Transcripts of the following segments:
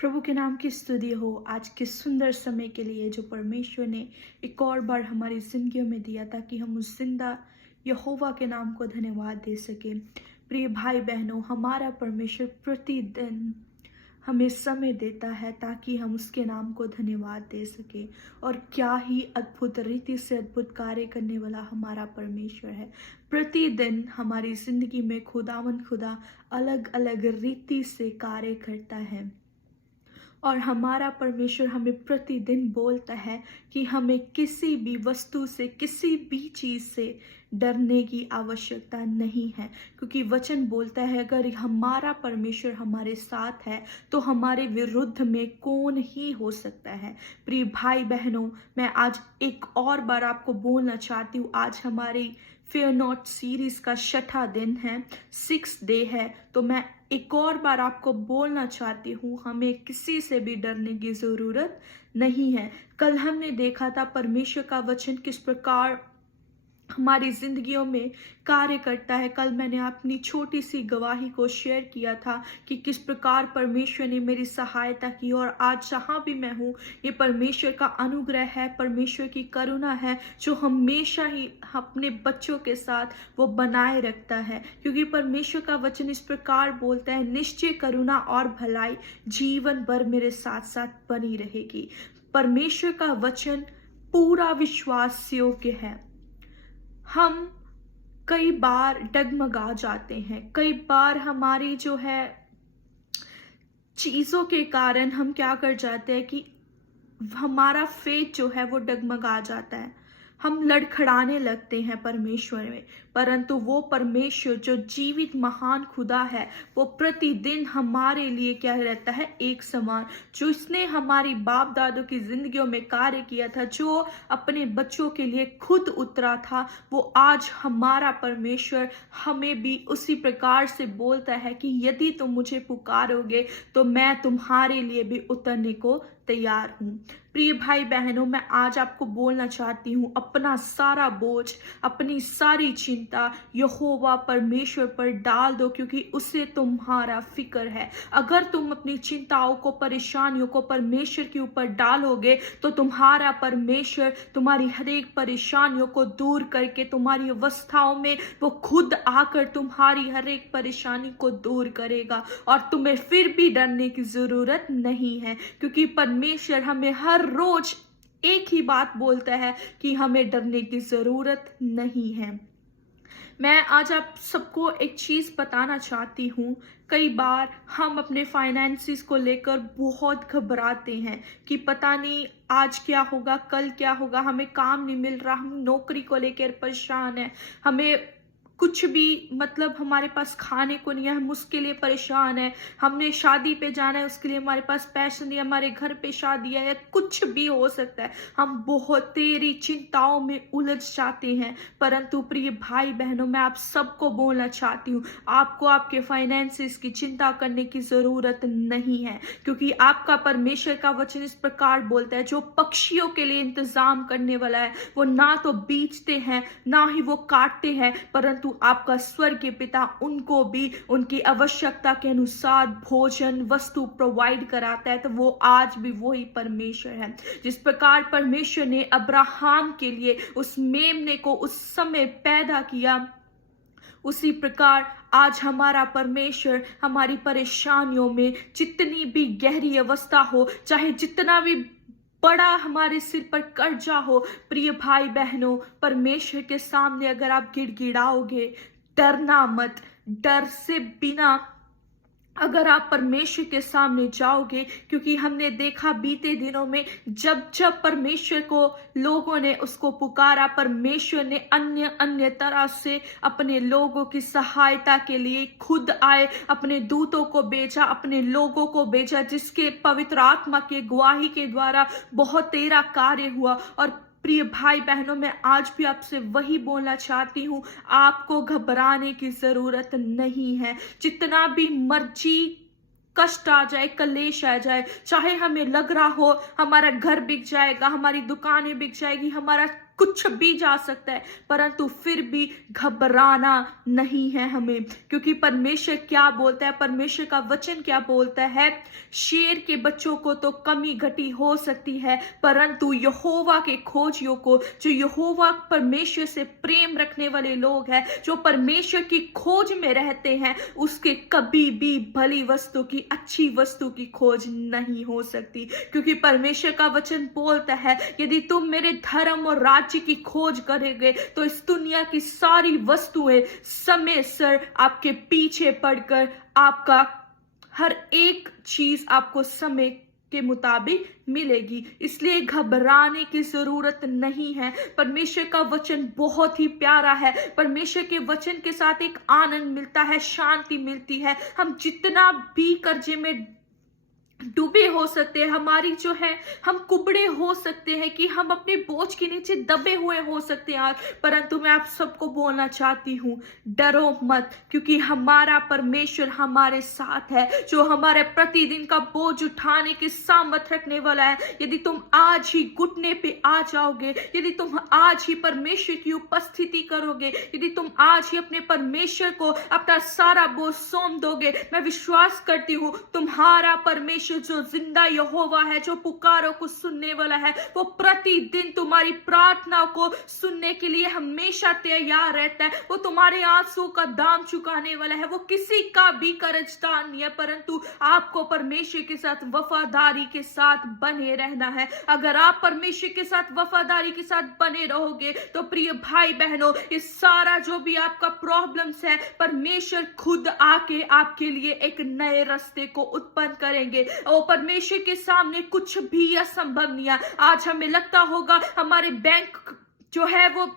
प्रभु के नाम की स्तुति हो आज के सुंदर समय के लिए जो परमेश्वर ने एक और बार हमारी जिंदगियों में दिया ताकि हम उस जिंदा यहोवा के नाम को धन्यवाद दे सके। प्रिय भाई बहनों, हमारा परमेश्वर प्रतिदिन हमें समय देता है ताकि हम उसके नाम को धन्यवाद दे सके। और क्या ही अद्भुत रीति से अद्भुत कार्य करने वाला हमारा परमेश्वर है। प्रतिदिन हमारी जिंदगी में खुदा अलग अलग रीति से कार्य करता है और हमारा परमेश्वर हमें प्रतिदिन बोलता है कि हमें किसी भी वस्तु से, किसी भी चीज़ से डरने की आवश्यकता नहीं है, क्योंकि वचन बोलता है अगर हमारा परमेश्वर हमारे साथ है तो हमारे विरुद्ध में कौन ही हो सकता है। प्रिय भाई बहनों, मैं आज एक और बार आपको बोलना चाहती हूँ, आज हमारी फेयर नॉट सीरीज का 6वां दिन है, 6th डे है। तो मैं एक और बार आपको बोलना चाहती हूँ, हमें किसी से भी डरने की जरूरत नहीं है। कल हमने देखा था परमेश्वर का वचन किस प्रकार हमारी जिंदगियों में कार्य करता है। कल मैंने अपनी छोटी सी गवाही को शेयर किया था कि किस प्रकार परमेश्वर ने मेरी सहायता की, और आज जहाँ भी मैं हूँ ये परमेश्वर का अनुग्रह है, परमेश्वर की करुणा है जो हमेशा ही अपने बच्चों के साथ वो बनाए रखता है। क्योंकि परमेश्वर का वचन इस प्रकार बोलता है, निश्चय करुणा और भलाई जीवन भर मेरे साथ साथ बनी रहेगी। परमेश्वर का वचन पूरा विश्वास योग्य है। हम कई बार डगमगा जाते हैं, कई बार हमारी जो है चीजों के कारण हम क्या कर जाते हैं कि हमारा फेथ जो है वो डगमगा जाता है, हम लड़खड़ाने लगते हैं परमेश्वर में। परंतु वो परमेश्वर जो जीवित महान खुदा है वो प्रतिदिन हमारे लिए क्या रहता है, एक समान। जो इसने हमारी बाप दादों की जिंदगियों में कार्य किया था, जो अपने बच्चों के लिए खुद उतरा था, वो आज हमारा परमेश्वर हमें भी उसी प्रकार से बोलता है कि यदि तुम मुझे पुकारोगे तो मैं तुम्हारे लिए भी उतरने को तैयार हूँ। प्रिय भाई बहनों, मैं आज आपको बोलना चाहती हूँ, अपना सारा बोझ, अपनी सारी चिंता यहोवा परमेश्वर पर डाल दो, क्योंकि उसे तुम्हारा फिक्र है। अगर तुम अपनी चिंताओं को, परेशानियों को परमेश्वर के ऊपर डालोगे तो तुम्हारा परमेश्वर तुम्हारी हर एक परेशानियों को दूर करके तुम्हारी अवस्थाओं में वो खुद आकर तुम्हारी हर एक परेशानी को दूर करेगा, और तुम्हें फिर भी डरने की जरूरत नहीं है। क्योंकि परमेश्वर हमें हर रोज एक ही बात बोलता है कि हमें डरने की जरूरत नहीं है। मैं आज आप सबको एक चीज बताना चाहती हूँ, कई बार हम अपने फाइनेंसिस को लेकर बहुत घबराते हैं कि पता नहीं आज क्या होगा, कल क्या होगा, हमें काम नहीं मिल रहा, हम नौकरी को लेकर परेशान हैं, हमें कुछ भी मतलब हमारे पास खाने को नहीं है, हम उसके लिए परेशान है, हमने शादी पे जाना है उसके लिए हमारे पास पैसे नहीं है, हमारे घर पे शादी है, या कुछ भी हो सकता है, हम बहुत तेरी चिंताओं में उलझ जाते हैं। परंतु प्रिय भाई बहनों, मैं आप सबको बोलना चाहती हूँ, आपको आपके फाइनेंसिस की चिंता करने की जरूरत नहीं है, क्योंकि आपका परमेश्वर का वचन इस प्रकार बोलता है, जो पक्षियों के लिए इंतजाम करने वाला है वो ना तो बीजते हैं ना ही वो काटते हैं, परंतु आपका स्वर्गीय पिता उनको भी उनकी आवश्यकता के अनुसार भोजन वस्तु प्रोवाइड कराता है। तो वो आज भी वही परमेश्वर है। जिस प्रकार परमेश्वर ने अब्राहम के लिए उस मेमने को उस समय पैदा किया, उसी प्रकार आज हमारा परमेश्वर हमारी परेशानियों में जितनी भी गहरी अवस्था हो, चाहे जितना भी बड़ा हमारे सिर पर कर्जा हो, प्रिय भाई बहनों, परमेश्वर के सामने अगर आप गिड़गिड़ाओगे, डरना मत। डर से बिना अगर आप परमेश्वर के सामने जाओगे, क्योंकि हमने देखा बीते दिनों में जब जब परमेश्वर को लोगों ने उसको पुकारा, परमेश्वर ने अन्य अन्य तरह से अपने लोगों की सहायता के लिए खुद आए, अपने दूतों को भेजा, अपने लोगों को भेजा, जिसके पवित्र आत्मा के गवाही के द्वारा बहुत तेरा कार्य हुआ। और प्रिय भाई बहनों, मैं आज भी आपसे वही बोलना चाहती हूँ, आपको घबराने की जरूरत नहीं है। जितना भी मर्जी कष्ट आ जाए, कलेश आ जाए, चाहे हमें लग रहा हो हमारा घर बिक जाएगा, हमारी दुकानें बिक जाएगी, हमारा कुछ भी जा सकता है, परंतु फिर भी घबराना नहीं है हमें, क्योंकि परमेश्वर क्या बोलता है, परमेश्वर का वचन क्या बोलता है। शेर के बच्चों को तो कमी घटी हो सकती है, परंतु यहोवा के खोजियों को, जो यहोवा परमेश्वर से प्रेम रखने वाले लोग हैं, जो परमेश्वर की खोज में रहते हैं, उसके कभी भी भली वस्तु की, अच्छी वस्तु की खोज नहीं हो सकती। क्योंकि परमेश्वर का वचन बोलता है, यदि तुम मेरे धर्म और राज्य की खोज करेंगे तो इस दुनिया की सारी वस्तुएं समय सर आपके पीछे पड़कर आपका हर एक चीज आपको समय के मुताबिक मिलेगी। इसलिए घबराने की जरूरत नहीं है। परमेश्वर का वचन बहुत ही प्यारा है। परमेश्वर के वचन के साथ एक आनंद मिलता है, शांति मिलती है। हम जितना भी कर्जे में डूबे हो सकते हैं, हमारी जो है, हम कुबड़े हो सकते हैं, कि हम अपने बोझ के नीचे दबे हुए हो सकते हैं आज, परंतु मैं आप सबको बोलना चाहती हूँ, डरो मत, क्योंकि हमारा परमेश्वर हमारे साथ है, जो हमारे प्रतिदिन का बोझ उठाने की सामर्थ रखने वाला है। यदि तुम आज ही घुटने पे आ जाओगे, यदि तुम आज ही परमेश्वर की उपस्थिति करोगे, यदि तुम आज ही अपने परमेश्वर को अपना सारा बोझ सौंप दोगे, मैं विश्वास करती हूँ तुम्हारा परमेश्वर जो जिंदा यहोवा है, जो पुकारों को सुनने वाला है, वो प्रतिदिन तुम्हारी प्रार्थना को सुनने के लिए हमेशा तैयार रहता है। वो तुम्हारे आंसू का दाम चुकाने वाला है। वो किसी का भी कर्जदार नहीं है, परंतु आपको परमेश्वर के साथ वफादारी के साथ बने रहना है। अगर आप परमेश्वर के साथ वफादारी के साथ बने रहोगे तो प्रिय भाई बहनों, इस सारा जो भी आपका प्रॉब्लम्स है, परमेश्वर खुद आके आपके लिए एक नए रास्ते को उत्पन्न करेंगे। और परमेश्वर के सामने कुछ भी असंभव नहीं है। आज हमें लगता होगा हमारे बैंक जो है वो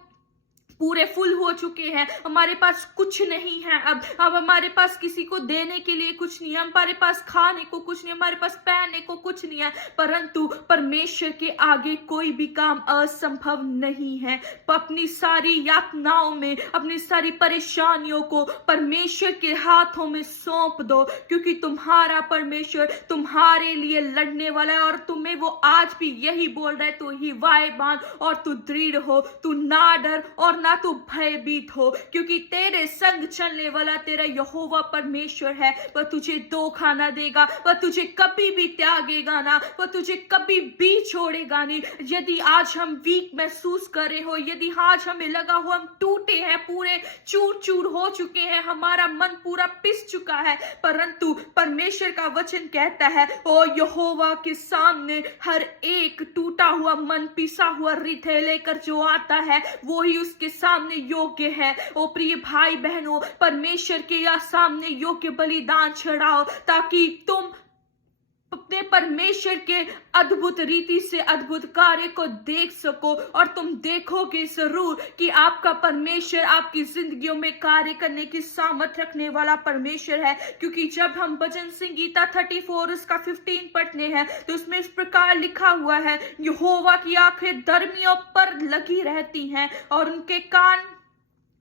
पूरे फुल हो चुके हैं, हमारे पास कुछ नहीं है, अब हमारे पास किसी को देने के लिए कुछ नहीं है, हमारे पास खाने को कुछ नहीं, हमारे पास पहनने को कुछ नहीं है, परंतु परमेश्वर के आगे कोई भी काम असंभव नहीं है। अपनी सारी यातनाओं में, अपनी सारी परेशानियों को परमेश्वर के हाथों में सौंप दो, क्योंकि तुम्हारा परमेश्वर तुम्हारे लिए लड़ने वाला है, और तुम्हें वो आज भी यही बोल रहा है, तू ही वाय बांध और तू दृढ़ हो, तू ना डर और ना तू भयभीत हो, क्योंकि तेरे संग चलने वाला तेरा यहोवा परमेश्वर है। वह तुझे धोखा ना देगा, वह तुझे कभी भी त्यागेगा ना, वह तुझे कभी भी छोड़ेगा नहीं। यदि आज हम वीक महसूस कर रहे हो, यदि आज हमें लगा हो हम टूटे हैं, पूरे चूर चूर हो चुके हैं, हमारा मन पूरा पिस चुका है, परंतु परमेश्वर का वचन कहता है, ओ यहोवा के सामने हर एक टूटा हुआ मन, पिसा हुआ हृदय लेकर जो आता है, वो ही उसके सामने योग्य है। ओ प्रिय भाई बहनों, परमेश्वर के या सामने योग्य बलिदान चढ़ाओ, ताकि तुम अपने परमेश्वर के अद्भुत रीति से अद्भुत कार्य को देख सको, और तुम देखोगे जरूर कि आपका परमेश्वर आपकी जिंदगियों में कार्य करने की सामर्थ रखने वाला परमेश्वर है। क्योंकि जब हम भजन संगीता 34 उसका 15 पढ़ते हैं तो उसमें इस प्रकार लिखा हुआ है, यहोवा की आंखें धर्मियों पर लगी रहती हैं और उनके कान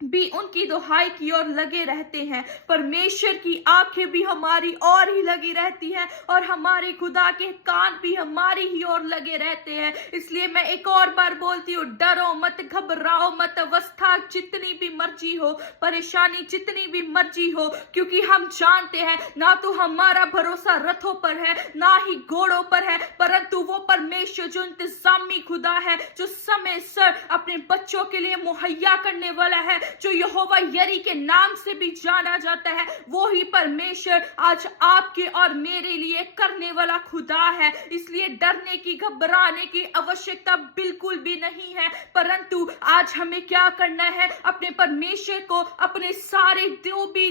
भी उनकी दुहाई की ओर लगे रहते हैं। परमेश्वर की आंखें भी हमारी ओर ही लगी रहती हैं, और हमारे खुदा के कान भी हमारी ही ओर लगे रहते हैं। इसलिए मैं एक और बार बोलती हूँ, डरो मत, घबराओ मत, अवस्था जितनी भी मर्जी हो, परेशानी जितनी भी मर्जी हो, क्योंकि हम जानते हैं ना तो हमारा भरोसा रथों पर है, ना ही घोड़ों पर है, परंतु वो परमेश्वर जो इंतजामी खुदा है, जो समय सर अपने बच्चों के लिए मुहैया करने वाला है, जो यहोवा यरी के नाम से भी जाना जाता है, वो ही परमेश्वर आज आपके और मेरे लिए करने वाला खुदा है। इसलिए डरने की, घबराने की आवश्यकता बिल्कुल भी नहीं है, परंतु आज हमें क्या करना है, अपने परमेश्वर को, अपने सारे जो भी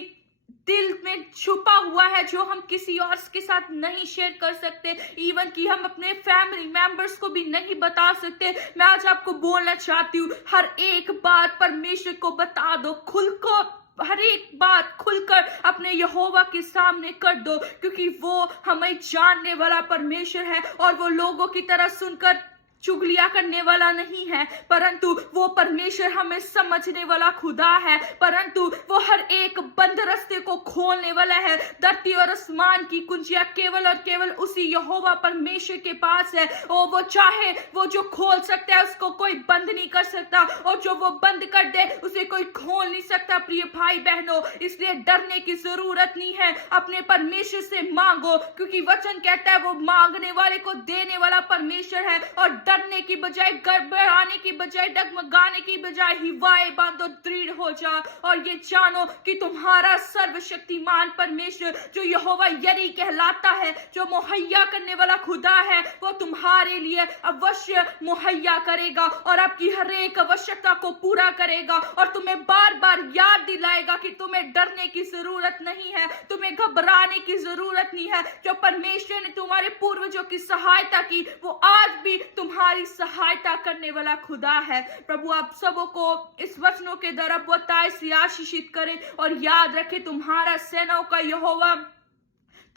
दिल में छुपा हुआ है, जो हम किसी और के साथ नहीं शेयर कर सकते, इवन कि हम अपने फैमिली मेंबर्स को भी नहीं बता सकते, मैं आज आपको बोलना चाहती हूँ, हर एक बात परमेश्वर को बता दो, खुल को हर एक बात खुलकर अपने यहोवा के सामने कर दो, क्योंकि वो हमें जानने वाला परमेश्वर है, और वो लोगों की तरह सुनकर चुगलियां करने वाला नहीं है, परंतु वो परमेश्वर हमें समझने वाला खुदा है, परंतु वो हर एक बंद रास्ते को खोलने वाला है। धरती और आसमान की कुंजियां केवल और केवल उसी यहोवा परमेश्वर के पास है। और वो चाहे वो जो खोल सकता है उसको कोई बंद नहीं कर सकता, और जो वो बंद कर दे उसे कोई खोल नहीं सकता। प्रिय भाई बहनों, इसलिए डरने की जरूरत नहीं है। अपने परमेश्वर से मांगो, क्योंकि वचन कहता है वो मांगने वाले को देने वाला परमेश्वर है। और डरने की बजाय, गड़बड़ाने की बजाय, डगमगाने की बजाय हिवाएं बांधो, दृढ़ हो जा और ये जानो कि तुम्हारा सर्वशक्तिमान परमेश्वर जो यहोवा यरी कहलाता है, जो मुहैया करने वाला खुदा है, वो तुम्हारे लिए अवश्य मुहैया करेगा और आपकी हर एक आवश्यकता को पूरा करेगा और तुम्हें बार बार याद दिलाएगा कि तुम्हें डरने की जरूरत नहीं है, तुम्हें घबराने की जरूरत नहीं है। जो परमेश्वर ने तुम्हारे पूर्वजों की सहायता की, वो आज भी तुम्हारी सहायता करने वाला खुदा है। प्रभु आप सबों को इस वचनों के द्वारा बताए से आशीषित करें और याद रखें, तुम्हारा सेनाओं का यहोवा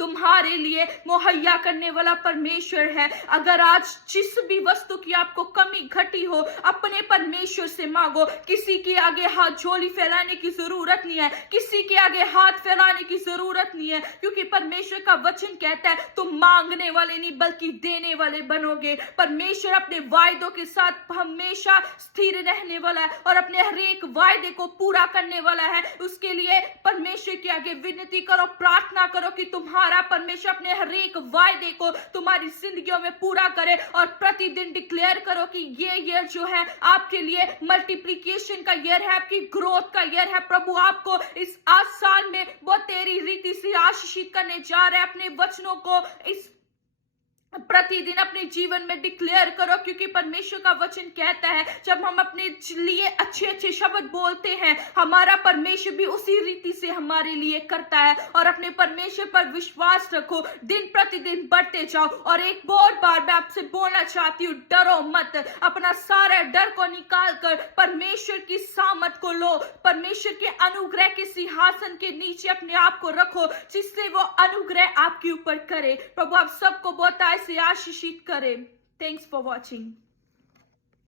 तुम्हारे लिए मुहैया करने वाला परमेश्वर है। अगर आज जिस भी वस्तु की आपको कमी घटी हो, अपने परमेश्वर से मांगो। किसी के आगे हाथ झोली फैलाने की जरूरत नहीं है, किसी के आगे हाथ फैलाने की जरूरत नहीं है, क्योंकि परमेश्वर का वचन कहता है तुम मांगने वाले नहीं बल्कि देने वाले बनोगे। परमेश्वर अपने वायदों के साथ हमेशा स्थिर रहने वाला है और अपने हर एक वायदे को पूरा करने वाला है। उसके लिए परमेश्वर के आगे विनती करो, प्रार्थना करो कि तुम्हारा परमेश्वर अपने हर एक वायदे को तुम्हारी जिंदगियों में पूरा करे और प्रतिदिन डिक्लेयर करो कि ये ईयर जो है आपके लिए मल्टीप्लिकेशन का ईयर है, आपकी ग्रोथ का ईयर है। प्रभु आपको इस आज साल में बहुत तेरी रीति से आशीषित करने जा रहे हैं। अपने वचनों को इस प्रतिदिन अपने जीवन में डिक्लेयर करो, क्योंकि परमेश्वर का वचन कहता है जब हम अपने लिए अच्छे अच्छे शब्द बोलते हैं, हमारा परमेश्वर भी उसी रीति से हमारे लिए करता है। और अपने परमेश्वर पर विश्वास रखो, दिन प्रतिदिन बढ़ते जाओ। और एक और बार मैं आपसे बोलना चाहती हूँ, डरो मत। अपना सारा डर को निकाल कर परमेश्वर की सामर्थ को लो, परमेश्वर के अनुग्रह के सिंहासन के नीचे अपने आप को रखो, जिससे वो अनुग्रह आपके ऊपर करे। प्रभु आप सबको बहुत से आशीषित करें। Thanks for watching.